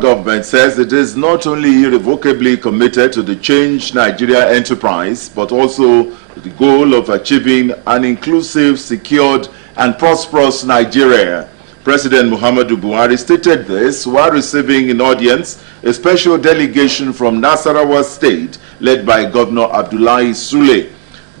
Government says it is not only irrevocably committed to the Change Nigeria enterprise, but also the goal of achieving an inclusive, secured, and prosperous Nigeria. President Muhammadu Buhari stated this while receiving in audience a special delegation from Nasarawa State led by Governor Abdullahi Sule.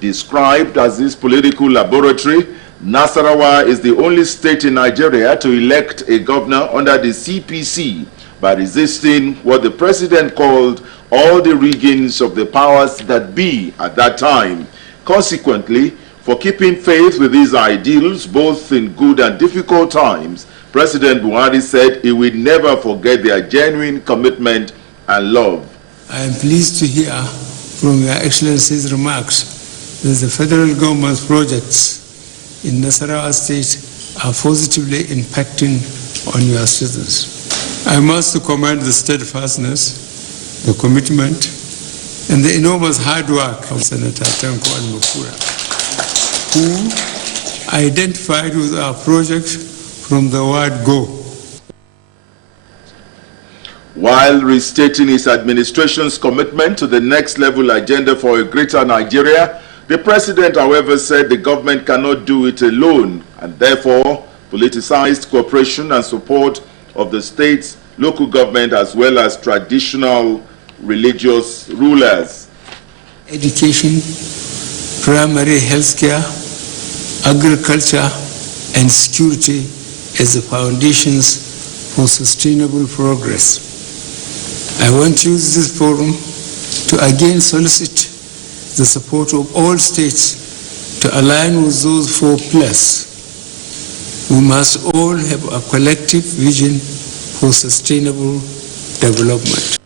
Described as his political laboratory, Nasarawa is the only state in Nigeria to elect a governor under the CPC by resisting what the president called all the riggings of the powers that be at that time. Consequently, for keeping faith with his ideals, both in good and difficult times, President Buhari said he would never forget their genuine commitment and love. I am pleased to hear from Your Excellency's remarks that the federal government's projects in Nasarawa State are positively impacting on your citizens. I must commend the steadfastness, the commitment, and the enormous hard work of Senator Tanko and Mukura, who identified with our project from the word go. While restating his administration's commitment to the next level agenda for a greater Nigeria, the president, however, said the government cannot do it alone, and therefore politicized cooperation and support of the state's local government as well as traditional religious rulers. Education, primary health care, agriculture, and security as the foundations for sustainable progress. I want to use this forum to again solicit the support of all states to align with those 4 pillars. We must all have a collective vision for sustainable development.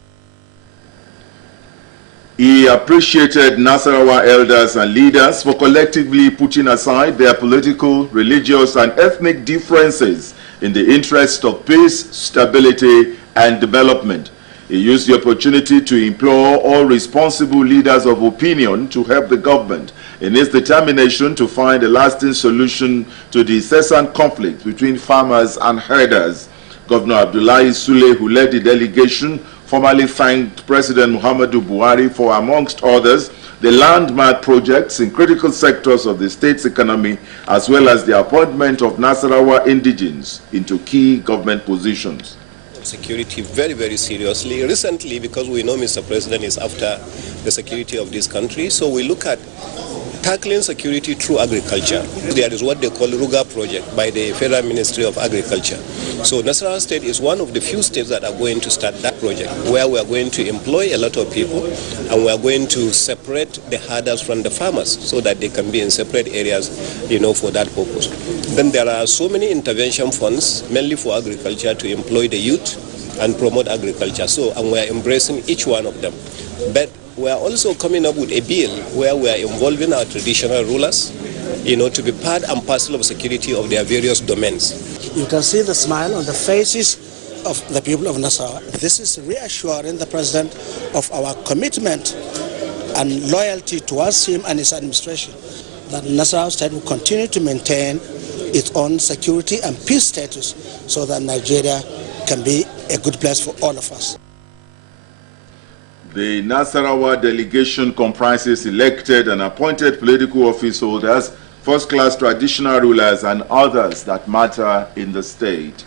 He appreciated Nasarawa elders and leaders for collectively putting aside their political, religious, and ethnic differences in the interest of peace, stability, and development. He used the opportunity to implore all responsible leaders of opinion to help the government in its determination to find a lasting solution to the incessant conflict between farmers and herders. Governor Abdullahi Sule, who led the delegation, formally thanked President Muhammadu Buhari for, amongst others, the landmark projects in critical sectors of the state's economy, as well as the appointment of Nasarawa indigenes into key government positions. Security very, very seriously. Recently, because we know Mr. President is after the security of this country, so we look at tackling security through agriculture. There is what they call Ruga project by the Federal Ministry of Agriculture. So Nasarawa State is one of the few states that are going to start that project, where we are going to employ a lot of people and we are going to separate the herders from the farmers so that they can be in separate areas, for that purpose. Then there are so many intervention funds, mainly for agriculture, to employ the youth and promote agriculture. And we are embracing each one of them. But we are also coming up with a bill where we are involving our traditional rulers, to be part and parcel of security of their various domains. You can see the smile on the faces of the people of Nasarawa. This is reassuring the president of our commitment and loyalty towards him and his administration, that Nasarawa State will continue to maintain its own security and peace status so that Nigeria can be a good place for all of us. The Nasarawa delegation comprises elected and appointed political office holders, first-class traditional rulers, and others that matter in the state.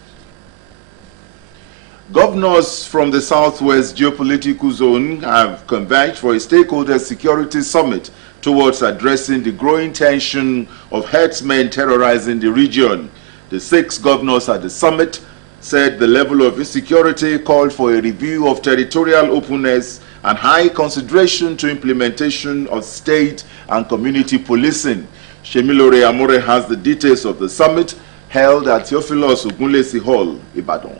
Governors from the Southwest geopolitical zone have converged for a stakeholder security summit towards addressing the growing tension of herdsmen terrorizing the region. The 6 governors at the summit said the level of insecurity called for a review of territorial openness and high consideration to implementation of state and community policing. Shemilore Amore has the details of the summit held at Theophilus Ogunlesi Hall, Ibadan.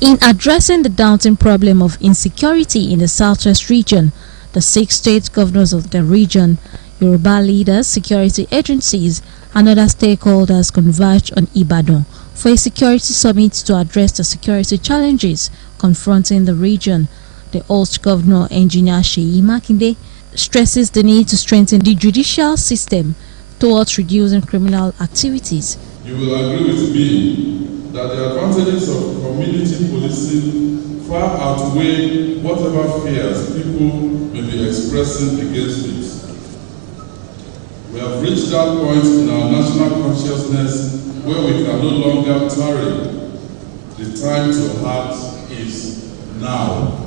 In addressing the daunting problem of insecurity in the Southwest region, the 6 state governors of the region, Yoruba leaders, security agencies, and other stakeholders converged on Ibadan for a security summit to address the security challenges confronting the region. The host governor, Engineer Seyi Makinde, stresses the need to strengthen the judicial system towards reducing criminal activities You will agree with me that the advantages of community policing far outweigh whatever fears people may be expressing against it. We have reached that point in our national consciousness where we can no longer tarry. The time to act is now.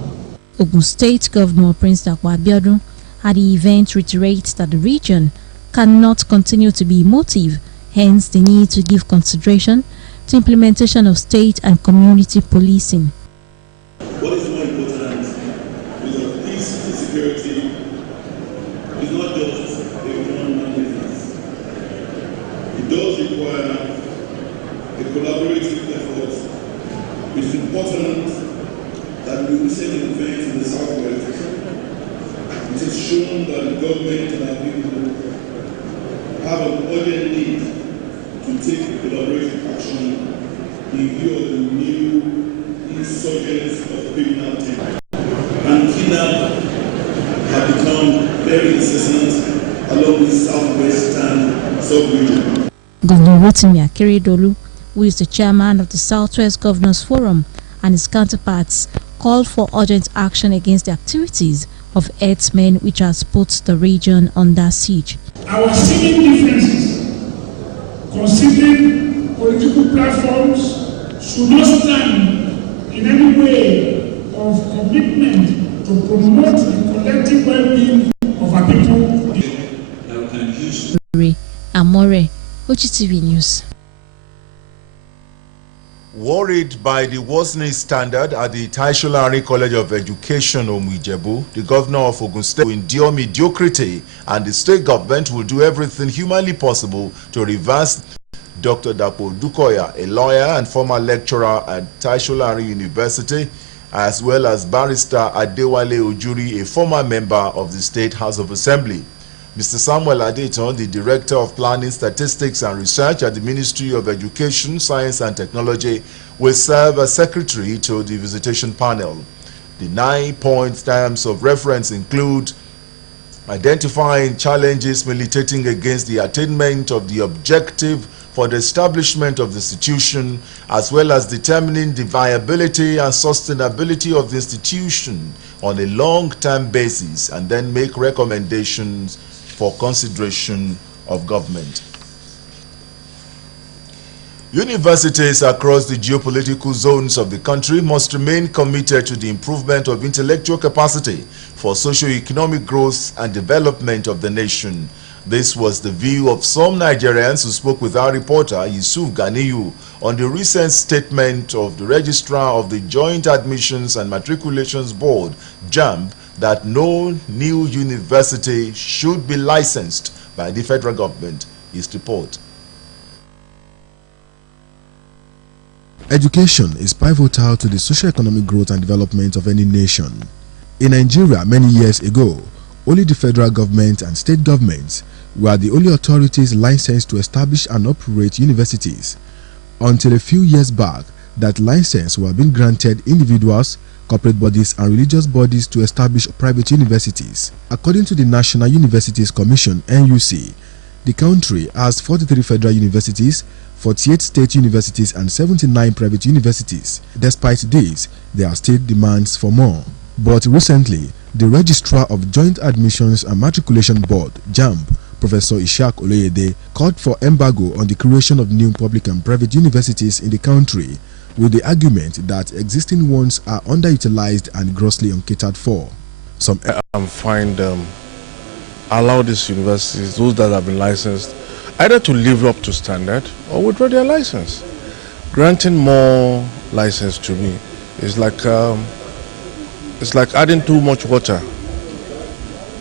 Ogun State Governor Prince Dapo Abiodun at the event reiterates that the region cannot continue to be emotive, hence the need to give consideration to implementation of state and community policing. What is more important is that peace and security is not just a one-man business. It does require a collaborative effort. It's important that we recent event in the Southwest, it has shown that the government and our people have an urgent need to take collaborative action in view of the new insurgence of criminality. And kidnapping have become very incessant along the southwestern sub-region. Governor Rotimi Akeredolu, who is the chairman of the Southwest Governors Forum, and his counterparts called for urgent action against the activities of herdsmen which has put the region under siege. Our seeming differences, considering political platforms, should not stand in any way of commitment to promote the collective well-being of our people. Amore, Ogtv News. Worried by the worsening standard at the Taisholari College of Education, Omu-Ijebu, the governor of Ogun State will endure mediocrity, and the state government will do everything humanly possible to reverse. Dr. Dapo Dukoya, a lawyer and former lecturer at Taisholari University, as well as Barrister Adewale Ojuri, a former member of the State House of Assembly. Mr. Samuel Adeton, the Director of Planning, Statistics and Research at the Ministry of Education, Science and Technology, will serve as Secretary to the visitation panel. The 9-point terms of reference include identifying challenges militating against the attainment of the objective for the establishment of the institution, as well as determining the viability and sustainability of the institution on a long-term basis, and then make recommendations for consideration of government. Universities across the geopolitical zones of the country must remain committed to the improvement of intellectual capacity for socio-economic growth and development of the nation. This was the view of some Nigerians who spoke with our reporter Yusuf Ganiyu on the recent statement of the Registrar of the Joint Admissions and Matriculations Board, JAMB, that no new university should be licensed by the federal government. His report. Education is pivotal to the socio-economic growth and development of any nation. In Nigeria, many years ago, only the federal government and state governments were the only authorities licensed to establish and operate universities. Until a few years back, that license were being granted individuals, corporate bodies and religious bodies to establish private universities. According to the National Universities Commission (NUC), the country has 43 federal universities, 48 state universities and 79 private universities. Despite this, there are still demands for more. But recently, the Registrar of Joint Admissions and Matriculation Board, JAMB, Professor Ishaq Oleyede, called for embargo on the creation of new public and private universities in the country, with the argument that existing ones are underutilized and grossly uncatered for. Some allow these universities, those that have been licensed, either to live up to standard or withdraw their license. Granting more license to me is like adding too much water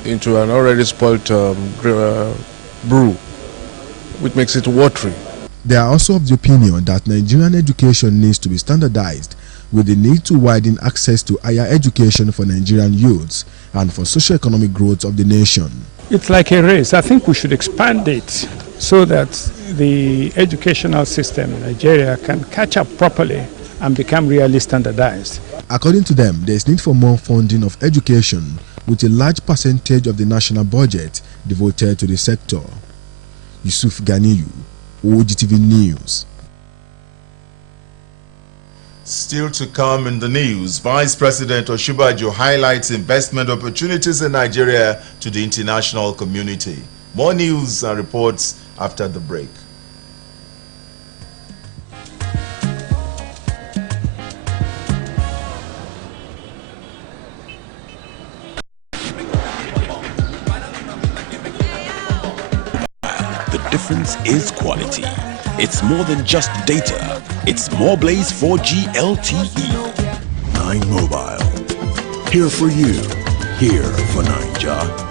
into an already spoiled brew, which makes it watery. They are also of the opinion that Nigerian education needs to be standardized, with the need to widen access to higher education for Nigerian youths and for socio-economic growth of the nation. It's like a race. I think we should expand it so that the educational system in Nigeria can catch up properly and become really standardized. According to them, there is need for more funding of education, with a large percentage of the national budget devoted to the sector. Yusuf Ganiyu, Ogtv News. Still to come in the news, Vice President Osinbajo highlights investment opportunities in Nigeria to the international community. More news and reports after the break. The difference is quality. It's more than just data. It's more Blaze 4G LTE. 9 Mobile. Here for you. Here for Naija.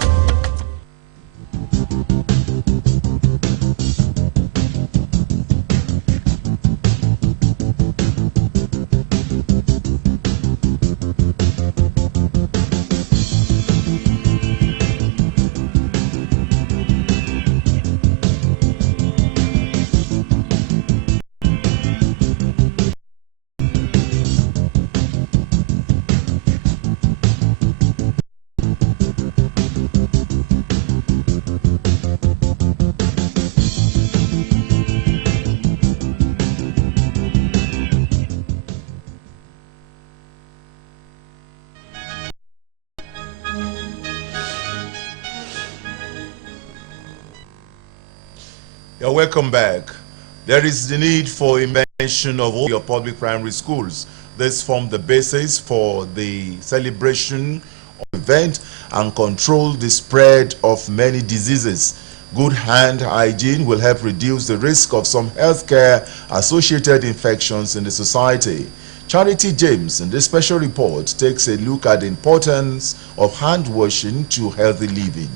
You're welcome back. There is the need for invention of all your public primary schools. This forms the basis for the celebration of the event and control the spread of many diseases. Good hand hygiene will help reduce the risk of some healthcare associated infections in the society. Charity James in this special report takes a look at the importance of hand washing to healthy living.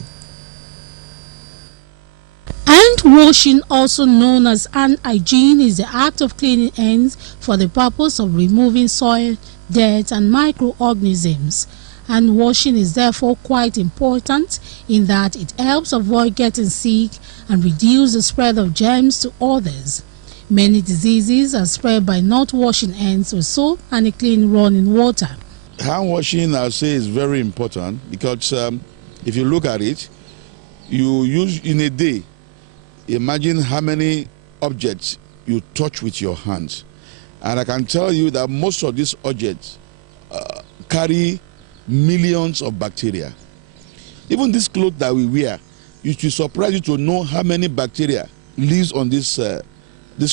Hand washing, also known as hand hygiene, is the act of cleaning hands for the purpose of removing soil, dirt and microorganisms. Hand washing is therefore quite important in that it helps avoid getting sick and reduce the spread of germs to others. Many diseases are spread by not washing hands with soap and a clean running water. Hand washing, I'll say, is very important because if you look at it, you use in a day. Imagine how many objects you touch with your hands. And I can tell you that most of these objects carry millions of bacteria. Even this clothes that we wear, it will surprise you to know how many bacteria lives on this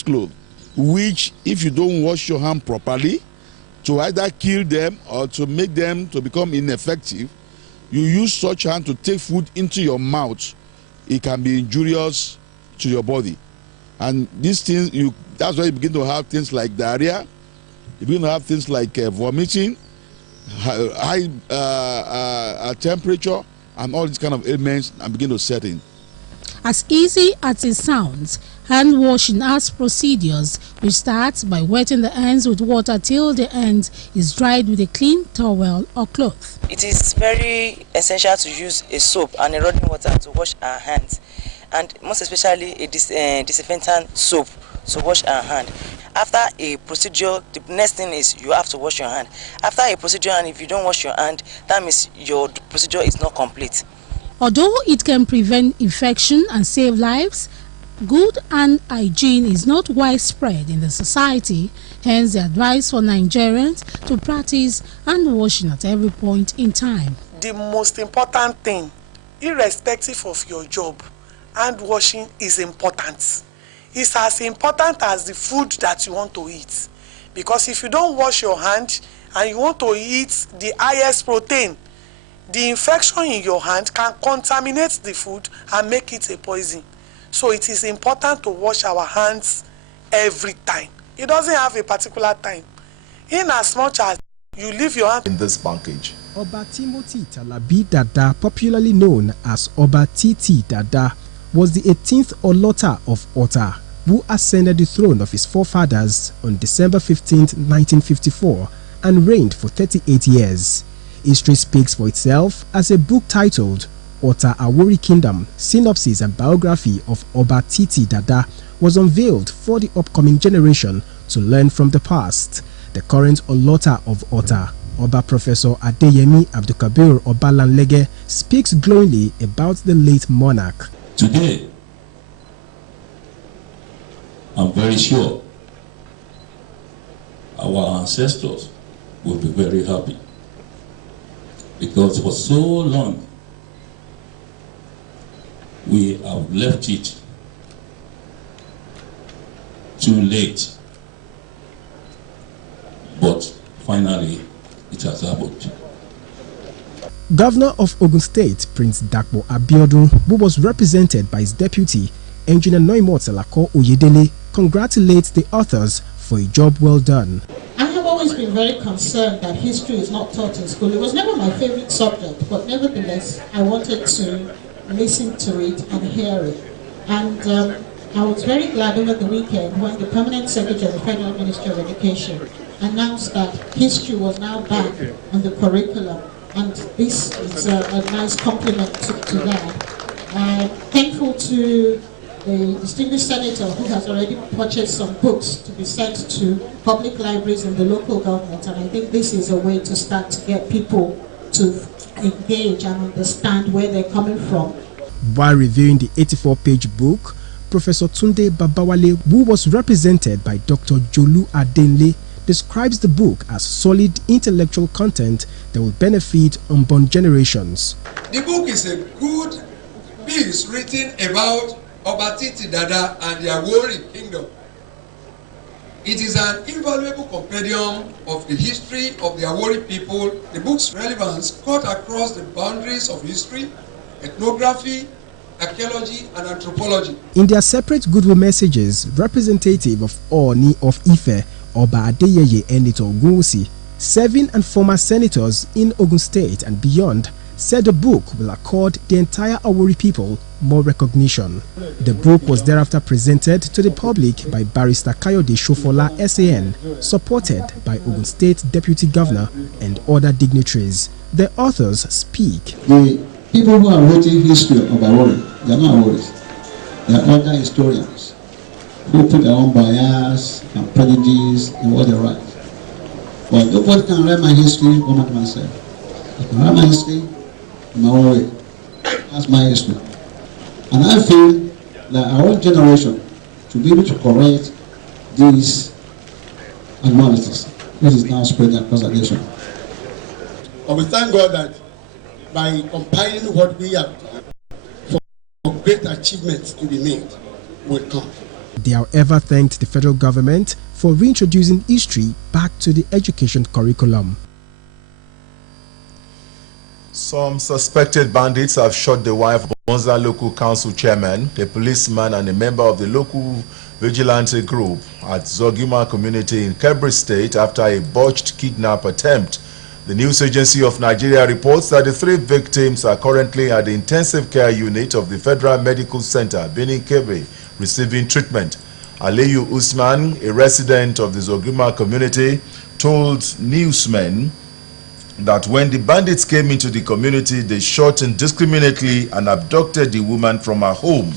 clothes, which if you don't wash your hand properly, to either kill them or to make them to become ineffective, you use such hand to take food into your mouth, it can be injurious to your body. And these things, that's why you begin to have things like diarrhea, you begin to have things like vomiting, high temperature, and all these kind of ailments and begin to set in. As easy as it sounds, hand washing has procedures which starts by wetting the hands with water till the end is dried with a clean towel or cloth. It is very essential to use a soap and a running water to wash our hands, and most especially a disinfectant soap to wash our hand. After a procedure, the next thing is you have to wash your hand. After a procedure, and if you don't wash your hand, that means your procedure is not complete. Although it can prevent infection and save lives, good hand hygiene is not widespread in the society, hence the advice for Nigerians to practice hand washing at every point in time. The most important thing, irrespective of your job, hand washing is important. It's as important as the food that you want to eat. Because if you don't wash your hand and you want to eat the highest protein, the infection in your hand can contaminate the food and make it a poison. So it is important to wash our hands every time. It doesn't have a particular time. In as much as you leave your hand in this package. Oba Timothy Talabi Dada, popularly known as Oba Titi Dada, was the 18th Olota of Ota, who ascended the throne of his forefathers on December 15, 1954, and reigned for 38 years. History speaks for itself as a book titled Ota Awori Kingdom, Synopsis and Biography of Oba Titi Dada was unveiled for the upcoming generation to learn from the past. The current Olota of Ota, Oba Professor Adeyemi Abdulkabir Obalanlege, speaks glowingly about the late monarch. Today, I'm very sure our ancestors will be very happy, because for so long we have left it too late, but finally it has happened. Governor of Ogun State, Prince Dakpo Abiodun, who was represented by his deputy, Engineer Noimotelako Oyedele, congratulates the authors for a job well done. I have always been very concerned that history is not taught in school. It was never my favorite subject, but nevertheless, I wanted to listen to it and hear it. And I was very glad over the weekend when the Permanent Secretary of the Federal Ministry of Education announced that history was now back on the curriculum. And this is a nice compliment to that. I'm thankful to the distinguished senator who has already purchased some books to be sent to public libraries in the local government. And I think this is a way to start to get people to engage and understand where they're coming from. While reviewing the 84-page book, Professor Tunde Babawale, who was represented by Dr. Jolu Adenle, describes the book as solid intellectual content that will benefit unborn generations. The book is a good piece written about Oba Titi Dada and the Awori kingdom. It is an invaluable compendium of the history of the Awori people. The book's relevance cut across the boundaries of history, ethnography, archaeology, and anthropology. In their separate goodwill messages, representative of Oni of Ife, Oba Adeyeye Enito Ogunwusi, serving and former senators in Ogun State and beyond, said the book will accord the entire Awori people more recognition. The book was thereafter presented to the public by Barrister Kayode Shofola SAN, supported by Ogun State Deputy Governor and other dignitaries. The authors speak. The people who are writing history of Awori, they are not Aworis. They are other historians who put their own bias and prejudice in what they write. But nobody can write my history more than myself. I can write my history in my own way. That's my history. And I feel that our own generation should be able to correct these abnormalities, which is now spreading across the nation. But we thank God that by compiling what we have done, for great achievements to be made will come. They however thanked the federal government for reintroducing history back to the education curriculum. Some suspected bandits have shot the wife of Bonza local council chairman, a policeman and a member of the local vigilante group at Zogima community in Kebbi State after a botched kidnap attempt. The news agency of Nigeria reports that the three victims are currently at the intensive care unit of the Federal Medical Center, Benin Kebbi, receiving treatment. Aliyu Usman, a resident of the Zogima community, told newsmen that when the bandits came into the community, they shot indiscriminately and abducted the woman from her home.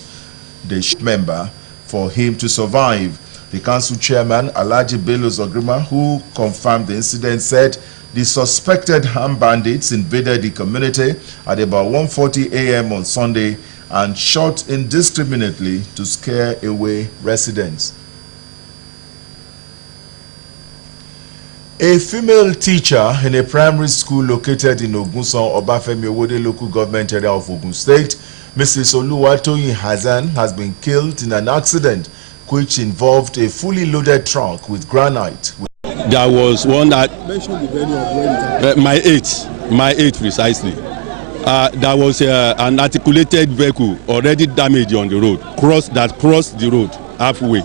They shot a member for him to survive. The council chairman, Alhaji Bello Zogrima, who confirmed the incident, said the suspected armed bandits invaded the community at about 1:40 a.m. on Sunday and shot indiscriminately to scare away residents. A female teacher in a primary school located in Ogunsan, Obafemi Owode local government area of Ogun State, Mrs. Oluwatoyin Hazan, has been killed in an accident which involved a fully loaded truck with granite. There was one that my eight precisely. There was an articulated vehicle already damaged on the road, crossed the road halfway.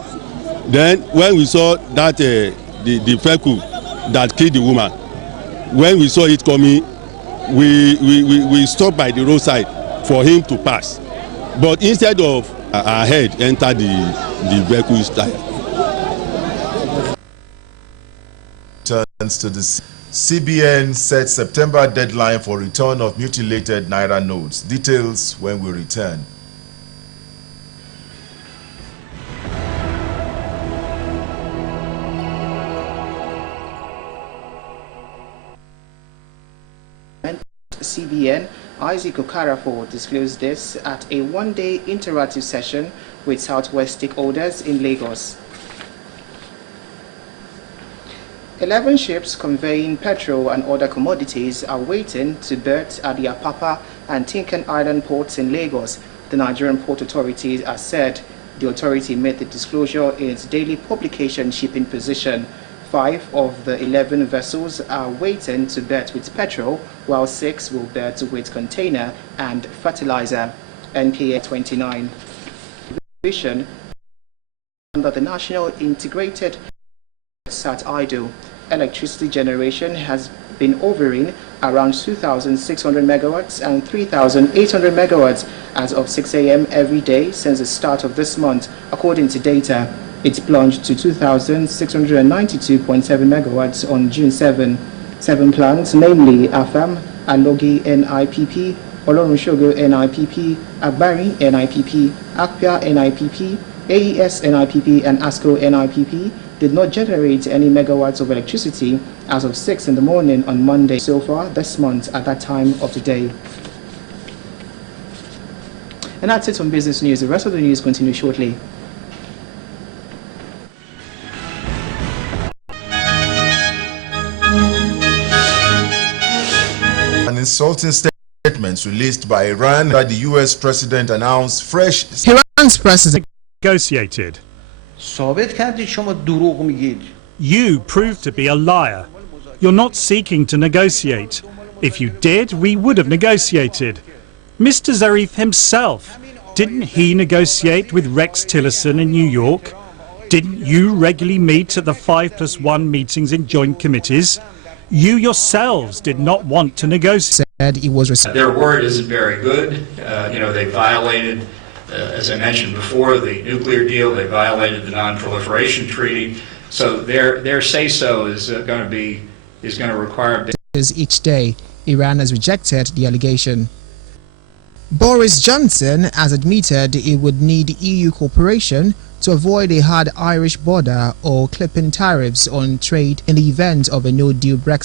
Then when we saw that the vehicle that killed the woman, when we saw it coming, we stopped by the roadside for him to pass. But instead of our head entered the vehicle's tire. Turns to the CBN set September deadline for return of mutilated Naira notes. Details when we return. CBN, Isaac Okarafo disclosed this at a one-day interactive session with Southwest stakeholders in Lagos. 11 ships conveying petrol and other commodities are waiting to berth at the Apapa and Tinkan Island ports in Lagos. The Nigerian Port Authority has said the authority made the disclosure in its daily publication Shipping Position. 5 of the 11 vessels are waiting to berth with petrol, while 6 will berth with container and fertilizer. NPA 29. Vision under the National Integrated sat idle. Electricity generation has been hovering around 2,600 megawatts and 3,800 megawatts as of 6 a.m. every day since the start of this month, according to data. It plunged to 2,692.7 megawatts on June 7. 7 plants, namely Afam, Alogi NIPP, Olorunshogo NIPP, Agbari NIPP, Akpia NIPP, AES NIPP, and ASCO NIPP, did not generate any megawatts of electricity as of 6 in the morning on Monday so far this month at that time of the day. And that's it on business news. The rest of the news continues shortly. An insulting statements released by Iran that the U.S. president announced fresh. Iran's president negotiated. You proved to be a liar. You're not seeking to negotiate. If you did, we would have negotiated. Mr. Zarif himself, didn't he negotiate with Rex Tillerson in New York? Didn't you regularly meet at the 5+1 meetings in joint committees? You yourselves did not want to negotiate. Their word isn't very good. They violated, as I mentioned before, the nuclear deal. They violated the non-proliferation treaty. So their say-so is going to require each day. Iran has rejected the allegation. Boris Johnson has admitted it would need EU cooperation to avoid a hard Irish border or clipping tariffs on trade in the event of a no-deal Brexit.